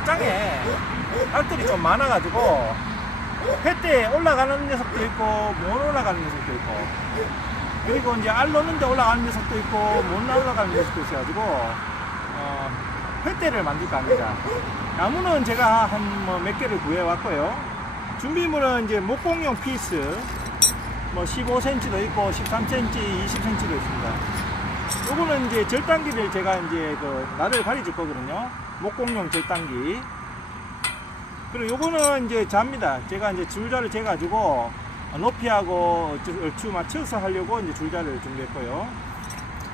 앞장에 닭들이 좀 많아가지고 횟대에 올라가는 녀석도 있고 못 올라가는 녀석도 있고 그리고 이제 알 놓는데 올라가는 녀석도 있고 못 올라가는 녀석도 있어가지고 어, 횟대를 만들까 합니다. 나무는 제가 한뭐몇 개를 구해왔고요. 준비물은 이제 목공용 피스 뭐 15cm도 있고 13cm, 20cm도 있습니다. 요거는 이제 절단기를 제가 이제 그 나를 가려줄 거거든요. 목공용 절단기. 그리고 요거는 이제 잡니다. 제가 이제 줄자를 재가지고 높이하고 얼추 맞춰서 하려고 이제 줄자를 준비했고요.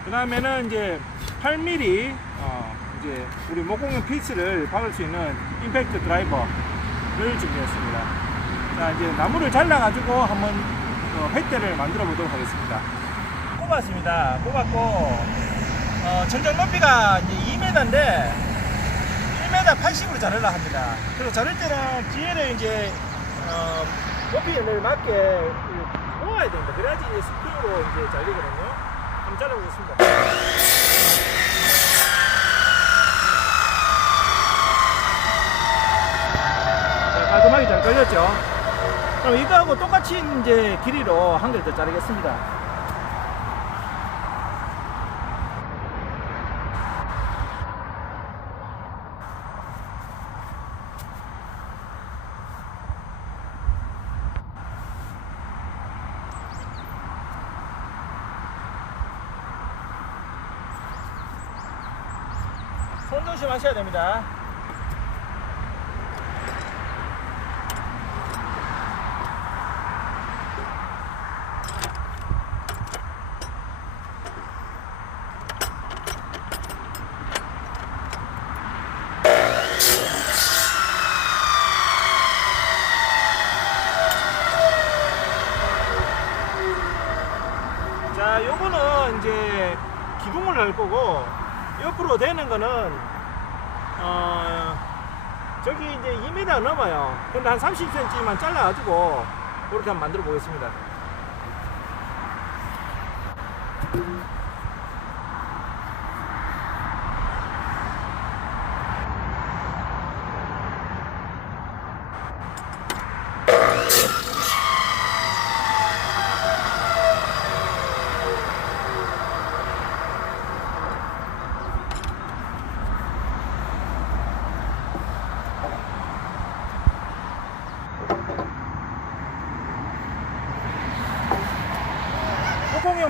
그 다음에는 이제 8mm, 어, 이제 우리 목공용 피스를 박을 수 있는 임팩트 드라이버를 준비했습니다. 자, 이제 나무를 잘라가지고 한번 어, 횟대를 만들어 보도록 하겠습니다. 꼽았습니다. 꼽았고, 어, 전정 높이가 이제 2m인데, 1m 80으로 자르려 합니다. 그리고 자를 때는 뒤에를 이제, 어, 높이를 맞게 모아야 됩니다. 그래야지 스프링으로 이제 잘리거든요. 한번 잘라보겠습니다. 자, 깔끔하게 잘 걸렸죠? 그럼 이거하고 똑같이 이제 길이로 한 개 더 자르겠습니다. 조심하셔야 됩니다. 자, 요거는 이제 기둥을 할 거고 옆으로 되는 거는 어 저기 이제 2m 넘어요. 근데 한 30cm만 잘라가지고 그렇게 한번 만들어 보겠습니다.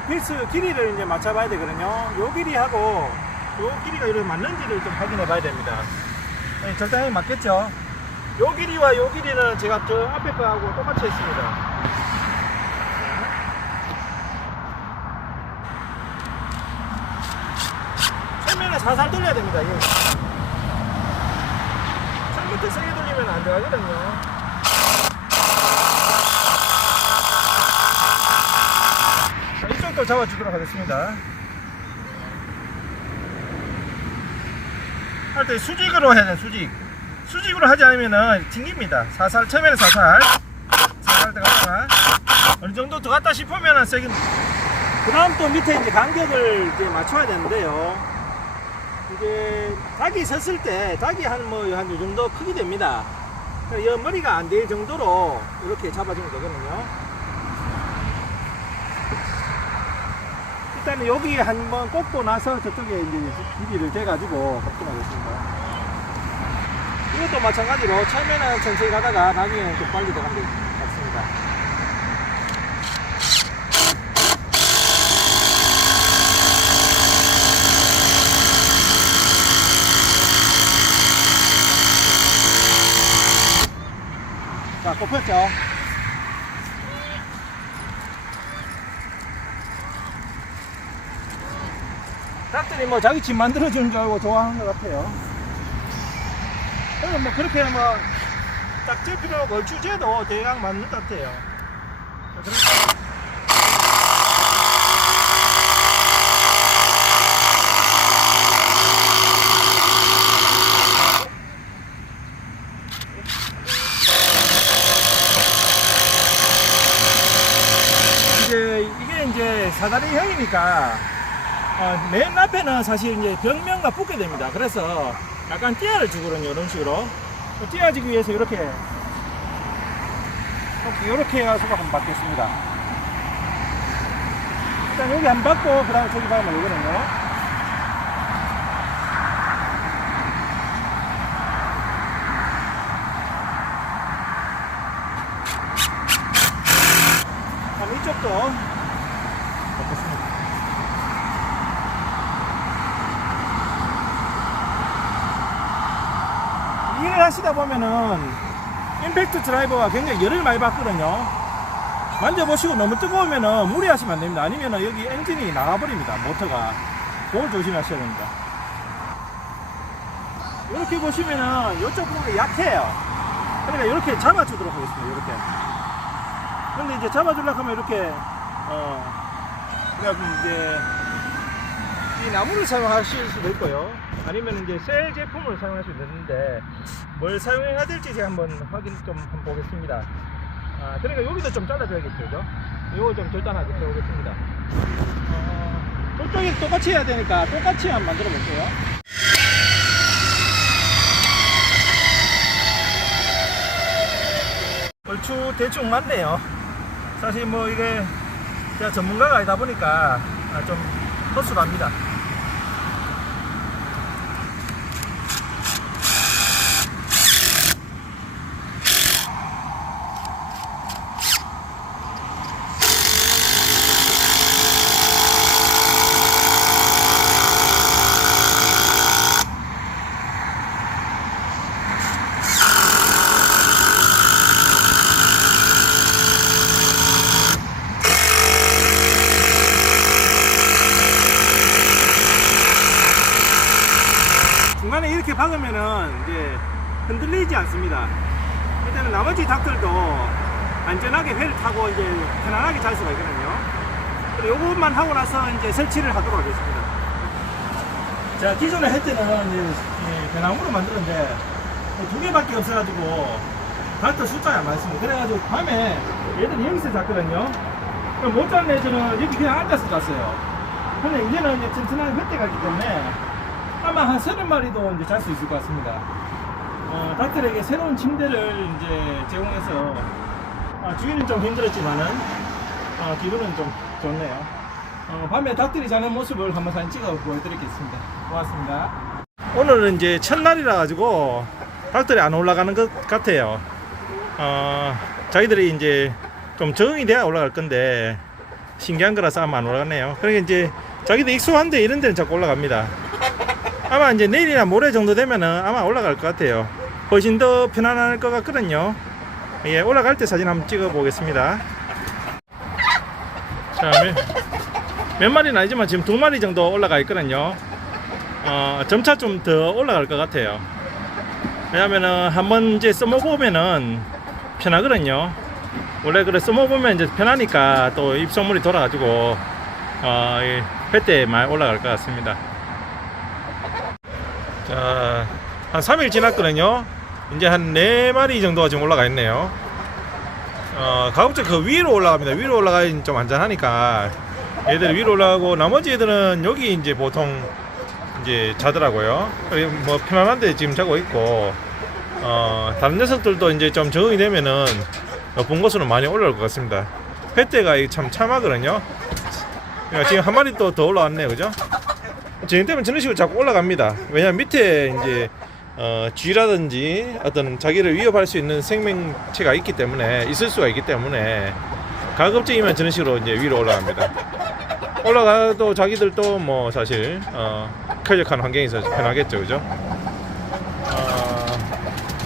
피스 길이를 이제 맞춰봐야 되거든요. 요 길이하고 요 길이가 이렇게 맞는지를 좀 확인해 봐야 됩니다. 네, 절단이 맞겠죠? 요 길이와 요 길이는 제가 저 앞에 거하고 똑같이 했습니다. 처음에는 살살 돌려야 됩니다. 이거. 처음부터 세게 돌리면 안 들어가거든요. 자, 이쪽도 잡아주도록 하겠습니다. 할 때 수직으로 해야 돼, 수직. 수직으로 하지 않으면은 튕깁니다. 살살, 처음에는 살살. 살살 들어갔다가 어느 정도 들어갔다 싶으면은 세게. 그 다음 또 밑에 이제 간격을 이제 맞춰야 되는데요. 이제 닭이 섰을 때 닭이 한 뭐한 이 정도 크기 됩니다. 이 머리가 안 될 정도로 이렇게 잡아주면 되거든요. 일단은 여기 한번 꽂고 나서 저쪽에 이제 길이를 대가지고 걱정하겠습니다. 이것도 마찬가지로 처음에는 천천히 가다가 나중에는 좀 빨리 들어가는 것 같습니다. 자, 꼽혔죠? 닭들이 뭐 자기 집 만들어주는 줄 알고 좋아하는 것 같아요. 그래서 뭐 그렇게 필요 없고 얼추제도 대강 맞는 것 같아요. 이제 이게 이제 사다리 형이니까 어, 맨 앞에는 사실 이제 벽면과 붙게 됩니다. 그래서 약간 띄어를 주거든요 이런 식으로 띄어지기 위해서 이렇게 이렇게 해가지고 한번 받겠습니다 일단 여기 한번 받고 그 다음에 저기 받으면 되거든요 이쪽도 받겠습니다 하시다 보면은 임팩트 드라이버가 굉장히 열을 많이 받거든요. 만져보시고 너무 뜨거우면은 무리하시면 안 됩니다. 아니면은 여기 엔진이 나가버립니다. 모터가. 그걸 조심하셔야 됩니다. 이렇게 보시면은 이쪽 부분이 약해요. 그러니까 이렇게 잡아주도록 하겠습니다. 이렇게. 근데 이제 잡아주려고 하면 이렇게, 어, 그러니까 이제 이 나무를 사용하실 수도 있고요. 아니면 이제 셀 제품을 사용할 수도 있는데 뭘 사용해야 될지 제가 한번 확인 좀 한번 보겠습니다. 아, 그러니까 여기도 좀 잘라줘야겠죠? 이거 좀 절단하게 해보겠습니다. 어, 저쪽에 똑같이 해야 되니까 똑같이 한번 만들어 볼게요. 얼추 대충 맞네요. 사실 뭐 이게 제가 전문가가 아니다 보니까 아, 좀 허술합니다. 중간에 이렇게 박으면은 이제 않습니다. 일단은 나머지 닭들도 안전하게 회를 타고 이제 편안하게 잘 수가 있거든요. 그리고 요것만 하고 나서 이제 설치를 하도록 하겠습니다. 자, 기존에 할 때는 이제 이 배낭으로 만들었는데 두 개밖에 없어가지고 닭들 숫자가 안 많습니다. 그래가지고 밤에 얘들이 여기서 잤거든요. 못 자는 애들은 여기 그냥 앉아서 잤어요. 근데 이제는 이제 튼튼한 횟대가 있기 때문에 아마 한 서른 마리도 이제 잘 수 있을 것 같습니다. 어, 닭들에게 새로운 침대를 이제 제공해서 아, 주인은 좀 힘들었지만은 어, 기분은 좀 좋네요. 어, 밤에 닭들이 자는 모습을 한번 사진 찍어 보여드리겠습니다. 고맙습니다. 오늘은 이제 첫날이라 가지고 닭들이 안 올라가는 것 같아요. 어, 자기들이 이제 좀 적응이 돼야 올라갈 건데 신기한 거라서 아마 안 올라가네요. 그러니까 이제 자기들 익숙한데 이런 데는 자꾸 올라갑니다. 아마 이제 내일이나 모레 정도 되면은 아마 올라갈 것 같아요. 훨씬 더 편안할 것 같거든요. 예, 올라갈 때 사진 한번 찍어 보겠습니다. 자, 몇, 몇 마리는 아니지만 지금 두 마리 정도 올라가 있거든요. 어, 점차 좀 더 올라갈 것 같아요. 왜냐면은 한번 이제 써먹어보면은 편하거든요. 원래 그래 써먹으면 이제 편하니까 또 입소물이 돌아가지고 어, 회때 많이 올라갈 것 같습니다. 자, 한 3일 지났거든요. 이제 한 4마리 정도가 지금 올라가 있네요. 어, 가급적 그 위로 올라갑니다. 위로 올라가야 좀 안전하니까. 얘들 위로 올라가고, 나머지 애들은 여기 이제 보통 이제 자더라고요. 뭐 편안한데 지금 자고 있고, 어, 다른 녀석들도 이제 좀 적응이 되면은 높은 곳으로 많이 올라올 것 같습니다. 횟대가 참 참하거든요. 지금 한 마리 또 더 올라왔네요. 그죠? 진행 때문에 저런 식으로 자꾸 올라갑니다. 왜냐면 밑에 이제 어, 쥐라든지 어떤 자기를 위협할 수 있는 생명체가 있기 때문에 있을 수가 있기 때문에 가급적이면 저런 식으로 이제 위로 올라갑니다. 올라가도 자기들도 뭐 사실 어, 쾌적한 환경에서 편하겠죠, 그죠? 어,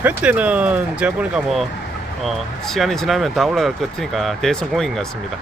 회 때는 제가 보니까 뭐 어, 시간이 지나면 다 올라갈 것 같으니까 대성공인 것 같습니다.